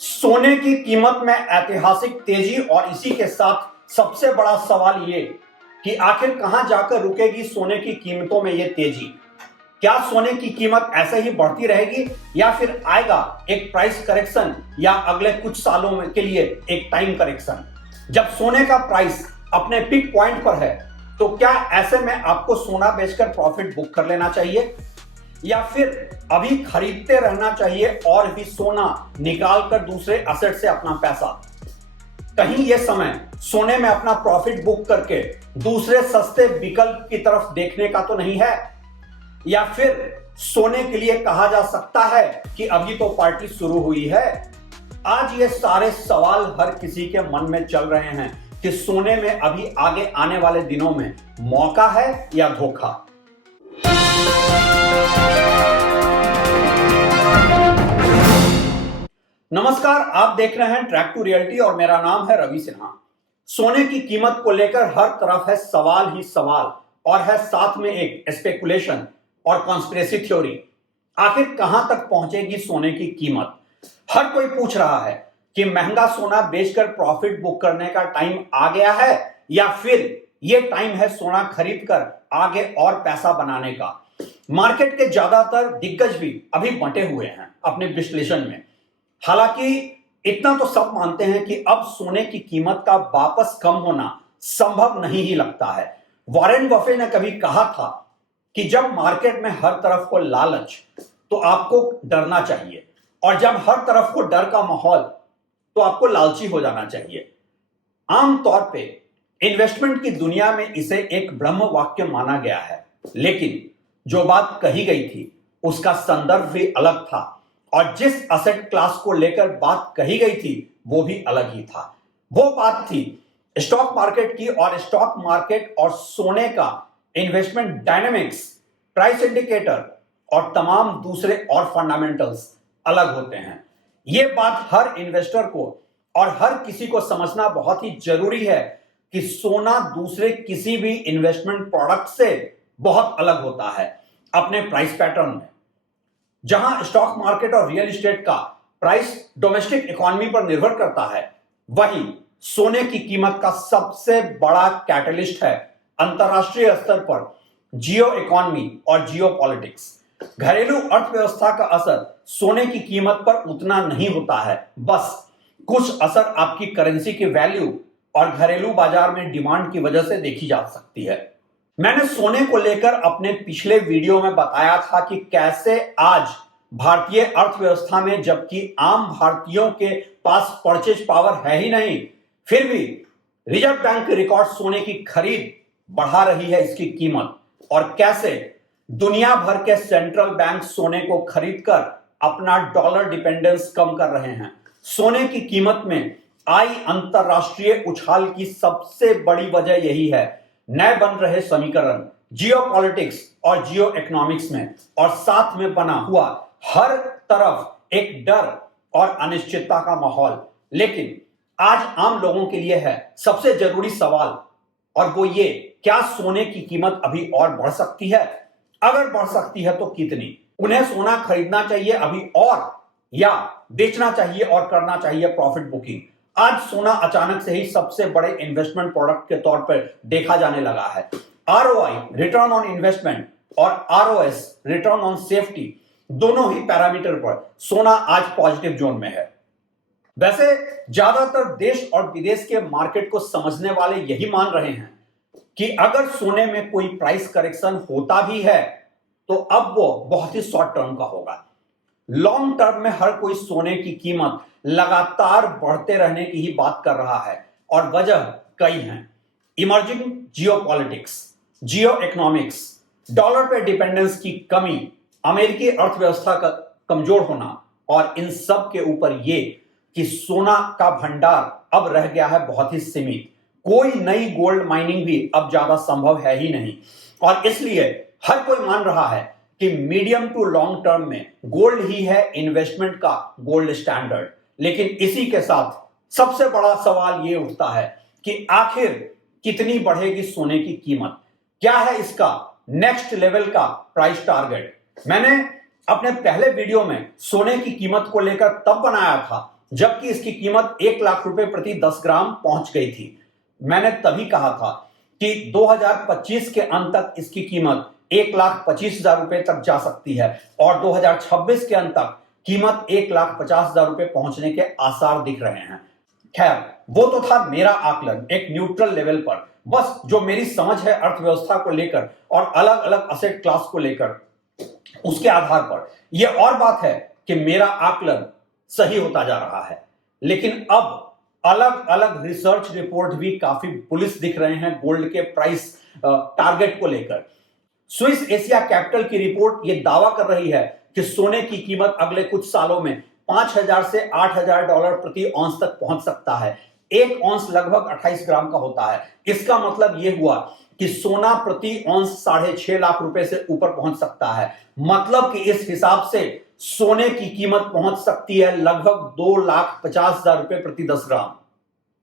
सोने की कीमत में ऐतिहासिक तेजी और इसी के साथ सबसे बड़ा सवाल ये कि आखिर कहां जाकर रुकेगी सोने की कीमतों में ये तेजी। क्या सोने की कीमत ऐसे ही बढ़ती रहेगी या फिर आएगा एक प्राइस करेक्शन या अगले कुछ सालों में के लिए एक टाइम करेक्शन। जब सोने का प्राइस अपने पीक पॉइंट पर है तो क्या ऐसे में आपको सोना बेचकर प्रॉफिट बुक कर लेना चाहिए या फिर अभी खरीदते रहना चाहिए और भी सोना निकाल कर दूसरे एसेट से अपना पैसा। कहीं यह समय सोने में अपना प्रॉफिट बुक करके दूसरे सस्ते विकल्प की तरफ देखने का तो नहीं है, या फिर सोने के लिए कहा जा सकता है कि अभी तो पार्टी शुरू हुई है। आज ये सारे सवाल हर किसी के मन में चल रहे हैं कि सोने में अभी आगे आने वाले दिनों में मौका है या धोखा। नमस्कार, आप देख रहे हैं ट्रैक टू रियलिटी और मेरा नाम है रवि सिन्हा। सोने की कीमत को लेकर हर तरफ है सवाल ही सवाल और है साथ में एक स्पेकुलेशन और कॉन्स्पिरेसी थ्योरी। आखिर कहां तक पहुंचेगी सोने की कीमत। हर कोई पूछ रहा है कि महंगा सोना बेचकर प्रॉफिट बुक करने का टाइम आ गया है या फिर यह टाइम है सोना खरीदकर आगे और पैसा बनाने का। मार्केट के ज्यादातर दिग्गज भी अभी बंटे हुए हैं अपने विश्लेषण में। हालांकि इतना तो सब मानते हैं कि अब सोने की कीमत का वापस कम होना संभव नहीं ही लगता है। वॉरेन बफेट ने कभी कहा था कि जब मार्केट में हर तरफ को लालच तो आपको डरना चाहिए, और जब हर तरफ को डर का माहौल तो आपको लालची हो जाना चाहिए। आमतौर पे इन्वेस्टमेंट की दुनिया में इसे एक ब्रह्म वाक्य माना गया है, लेकिन जो बात कही गई थी उसका संदर्भ भी अलग था और जिस असेट क्लास को लेकर बात कही गई थी वो भी अलग ही था। वो बात थी स्टॉक मार्केट की, और स्टॉक मार्केट और सोने का इन्वेस्टमेंट डायनेमिक्स, प्राइस इंडिकेटर और तमाम दूसरे और फंडामेंटल्स अलग होते हैं। ये बात हर इन्वेस्टर को और हर किसी को समझना बहुत ही जरूरी है कि सोना दूसरे किसी भी इन्वेस्टमेंट प्रोडक्ट से बहुत अलग होता है अपने प्राइस पैटर्न में। जहां स्टॉक मार्केट और रियल एस्टेट का प्राइस डोमेस्टिक इकोनॉमी पर निर्भर करता है, वहीं सोने की कीमत का सबसे बड़ा कैटलिस्ट है अंतरराष्ट्रीय स्तर पर जियो इकोनॉमी और जियो पॉलिटिक्स। घरेलू अर्थव्यवस्था का असर सोने की कीमत पर उतना नहीं होता है, बस कुछ असर आपकी करेंसी की वैल्यू और घरेलू बाजार में डिमांड की वजह से देखी जा सकती है। मैंने सोने को लेकर अपने पिछले वीडियो में बताया था कि कैसे आज भारतीय अर्थव्यवस्था में, जबकि आम भारतीयों के पास परचेज पावर है ही नहीं, फिर भी रिजर्व बैंक की रिकॉर्ड सोने की खरीद बढ़ा रही है इसकी कीमत, और कैसे दुनिया भर के सेंट्रल बैंक सोने को खरीदकर अपना डॉलर डिपेंडेंस कम कर रहे हैं। सोने की कीमत में आई अंतरराष्ट्रीय उछाल की सबसे बड़ी वजह यही है, नए बन रहे समीकरण जियो पॉलिटिक्स और जियो इकोनॉमिक्स में, और साथ में बना हुआ हर तरफ एक डर और अनिश्चितता का माहौल। लेकिन आज आम लोगों के लिए है सबसे जरूरी सवाल, और वो ये, क्या सोने की कीमत अभी और बढ़ सकती है? अगर बढ़ सकती है तो कितनी? उन्हें सोना खरीदना चाहिए अभी और, या बेचना चाहिए और करना चाहिए प्रॉफिट बुकिंग? आज सोना अचानक से ही सबसे बड़े इन्वेस्टमेंट प्रोडक्ट के तौर पर देखा जाने लगा है। आरओआई, रिटर्न ऑन इन्वेस्टमेंट, और आरओएस, रिटर्न ऑन सेफ्टी, दोनों ही पैरामीटर पर सोना आज पॉजिटिव जोन में है। वैसे ज्यादातर देश और विदेश के मार्केट को समझने वाले यही मान रहे हैं कि अगर सोने में कोई प्राइस करेक्शन होता भी है तो अब वो बहुत ही शॉर्ट टर्म का होगा। लॉन्ग टर्म में हर कोई सोने की कीमत लगातार बढ़ते रहने की ही बात कर रहा है, और वजह कई हैं। इमर्जिंग जियोपॉलिटिक्स, जियो इकोनॉमिक्स, डॉलर पे डिपेंडेंस की कमी, अमेरिकी अर्थव्यवस्था का कमजोर होना, और इन सब के ऊपर ये कि सोना का भंडार अब रह गया है बहुत ही सीमित। कोई नई गोल्ड माइनिंग भी अब ज्यादा संभव है ही नहीं, और इसलिए हर कोई मान रहा है कि मीडियम टू लॉन्ग टर्म में गोल्ड ही है इन्वेस्टमेंट का गोल्ड स्टैंडर्ड। लेकिन इसी के साथ सबसे बड़ा सवाल यह उठता है कि आखिर कितनी बढ़ेगी सोने की कीमत? क्या है इसका नेक्स्ट लेवल का प्राइस टारगेट? मैंने अपने पहले वीडियो में सोने की कीमत को लेकर तब बनाया था जबकि इसकी कीमत 1 लाख रुपए प्रति 10 ग्राम पहुंच गई थी। मैंने तभी कहा था कि 2025 के अंत तक इसकी कीमत 1,25,000 रुपए तक जा सकती है और 2026 के अंत तक कीमत 1,50,000 रुपए पहुंचने के आसार दिख रहे हैं। खैर, वो तो था मेरा आकलन एक न्यूट्रल लेवल पर, बस जो मेरी समझ है अर्थव्यवस्था को लेकर और अलग अलग असेट क्लास को लेकर, उसके आधार पर यह और बात है कि मेरा आकलन सही होता जा रहा है। लेकिन अब अलग अलग रिसर्च रिपोर्ट भी काफी बुलिश दिख रहे हैं गोल्ड के प्राइस टारगेट को लेकर। स्विस एशिया कैपिटल की रिपोर्ट यह दावा कर रही है कि सोने की कीमत अगले कुछ सालों में 5,000 से 8,000 डॉलर प्रति औंस तक पहुंच सकता है। एक औंस लगभग 28 ग्राम का होता है। इसका मतलब यह हुआ कि सोना प्रति औंस 6.5 लाख रुपए से ऊपर पहुंच सकता है। मतलब कि इस हिसाब से सोने की कीमत पहुंच सकती है लगभग 2,50,000 रुपए प्रति 10 ग्राम।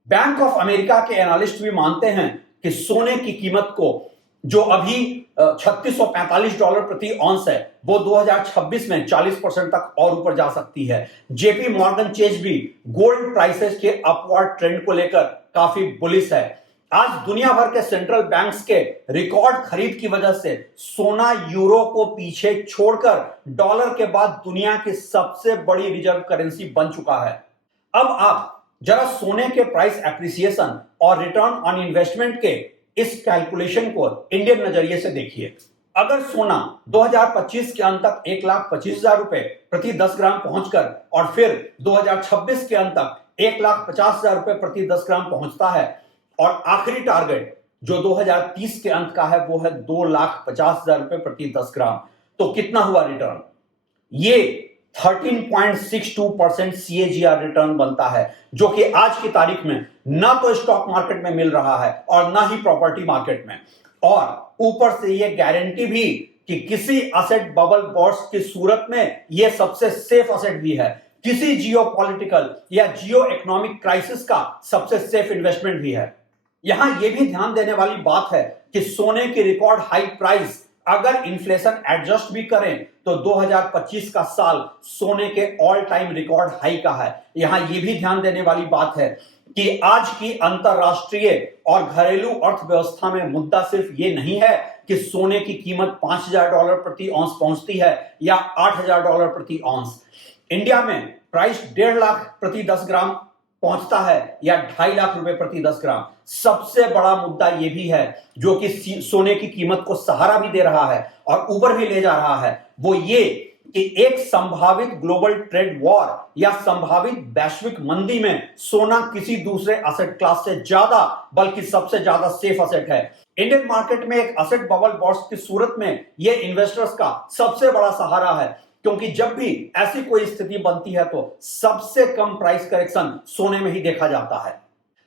बैंक ऑफ अमेरिका के एनालिस्ट भी मानते हैं कि सोने की कीमत को, जो अभी $3,645 प्रति औंस है, वो 2026 में 40% तक और ऊपर जा सकती है। जेपी मॉर्गन चेज भी गोल्ड प्राइसेस के अपवर्ड ट्रेंड को लेकर काफी बुलिश है। आज दुनिया भर के सेंट्रल बैंक्स के रिकॉर्ड खरीद की वजह से सोना यूरो को पीछे छोड़कर डॉलर के बाद दुनिया की सबसे बड़ी रिजर्व करेंसी बन चुका है। अब आप जरा सोने के प्राइस एप्रिसिएशन और रिटर्न ऑन इन्वेस्टमेंट के इस कैलकुलेशन को इंडियन नजरिए से देखिए। अगर सोना 2025 के अंत तक 1,25,000 रुपए प्रति 10 ग्राम पहुंचकर और फिर 2026 के अंत तक 1,50,000 रुपए प्रति 10 ग्राम पहुंचता है और आखिरी टारगेट जो 2030 के अंत का है वो है 2,50,000 रुपए प्रति 10 ग्राम, तो कितना हुआ रिटर्न? ये 13.62% CAGR रिटर्न बनता है, जो कि आज की तारीख में ना तो स्टॉक मार्केट में मिल रहा है और ना ही प्रॉपर्टी मार्केट में। और ऊपर से ये गारंटी भी कि किसी असेट बबल बर्स्ट की सूरत में ये सबसे सेफ असेट भी है, किसी जियोपॉलिटिकल या जियो इकोनॉमिक क्राइसिस का सबसे सेफ इन्वेस्टमेंट भी है। यहां यह भी ध्यान देने वाली बात है कि सोने की रिकॉर्ड हाई प्राइस अगर इन्फ्लेशन एडजस्ट भी करें तो 2025 का साल सोने के ऑल टाइम रिकॉर्ड हाई का है। यहां यह भी ध्यान देने वाली बात है कि आज की अंतरराष्ट्रीय और घरेलू अर्थव्यवस्था में मुद्दा सिर्फ ये नहीं है कि सोने की कीमत $5,000 प्रति औंस पहुंचती है या $8,000 प्रति औंस। इंडिया में प्राइस 1.5 लाख प्रति 10 ग्राम पहुंचता है या 2.5 लाख रुपए प्रति 10 ग्राम। सबसे बड़ा मुद्दा यह भी है जो कि सोने की कीमत को सहारा भी दे रहा है और ऊपर भी ले जा रहा है, वो ये कि एक संभावित ग्लोबल ट्रेड वॉर या संभावित वैश्विक मंदी में सोना किसी दूसरे असेट क्लास से ज्यादा, बल्कि सबसे ज्यादा सेफ असेट है। इंडियन मार्केट में एक असेट बबल बर्स्ट की सूरत में यह इन्वेस्टर्स का सबसे बड़ा सहारा है, क्योंकि जब भी ऐसी कोई स्थिति बनती है तो सबसे कम प्राइस करेक्शन सोने में ही देखा जाता है।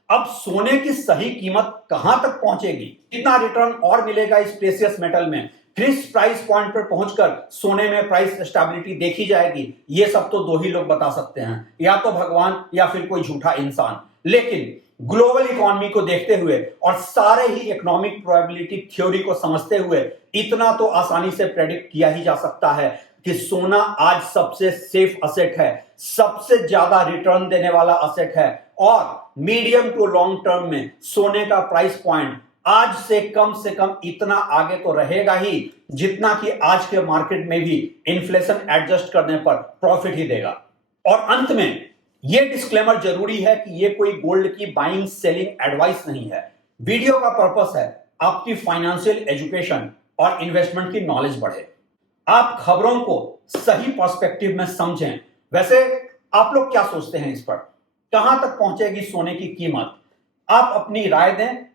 अब सोने की सही कीमत कहां तक पहुंचेगी, कितना रिटर्न और मिलेगा इस प्रेशियस मेटल में, किस प्राइस पॉइंट पर पहुंचकर सोने में प्राइस स्टेबिलिटी देखी जाएगी, ये सब तो दो ही लोग बता सकते हैं, या तो भगवान या फिर कोई झूठा इंसान। लेकिन ग्लोबल इकोनॉमी को देखते हुए और सारे ही इकोनॉमिक प्रोबेबिलिटी थ्योरी को समझते हुए इतना तो आसानी से प्रेडिक्ट किया ही जा सकता है कि सोना आज सबसे सेफ असेट है, सबसे ज्यादा रिटर्न देने वाला असेट है और मीडियम टू लॉन्ग टर्म में सोने का प्राइस पॉइंट आज से कम इतना आगे तो रहेगा ही जितना कि आज के मार्केट में भी इन्फ्लेशन एडजस्ट करने पर प्रॉफिट ही देगा। और अंत में यह डिस्क्लेमर जरूरी है कि यह कोई गोल्ड की बाइंग सेलिंग एडवाइस नहीं है। वीडियो का पर्पस है आपकी फाइनेंशियल एजुकेशन और इन्वेस्टमेंट की नॉलेज बढ़े, आप खबरों को सही पर्सपेक्टिव में समझें। वैसे आप लोग क्या सोचते हैं इस पर, कहां तक पहुंचेगी सोने की कीमत? आप अपनी राय दें,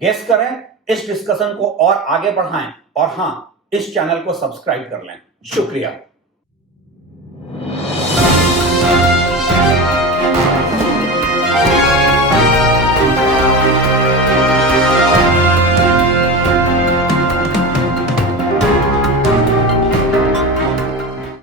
गेस करें, इस डिस्कशन को और आगे बढ़ाएं और हां, इस चैनल को सब्सक्राइब कर लें। शुक्रिया।